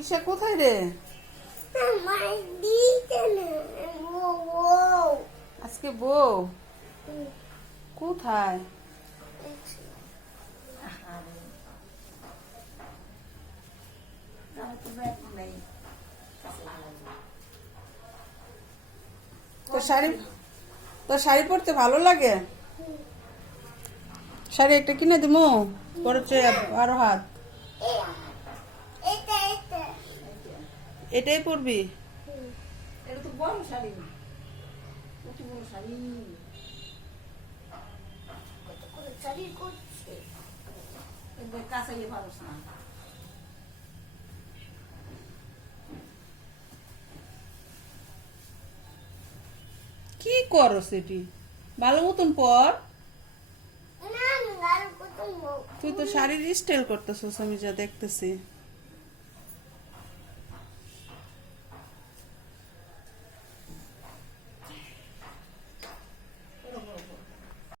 ঈশা কোথায় রে? আজকে বউ কোথায়? তোর শাড়ি পরতে ভালো লাগে? শাড়ি একটা কিনে দিমু বড় চেয়ে আরো হাত। এটাই পরবি? এটা তো বড় শাড়ি, কত বড় শাড়ি, কত করে শাড়ি করছে, এদের কাছে গিয়ে পারস না। কি করস এটি? ভালো মতন পর। তুই তো শাড়ির স্টাইল করতেছিস, আমি যা দেখতেছি।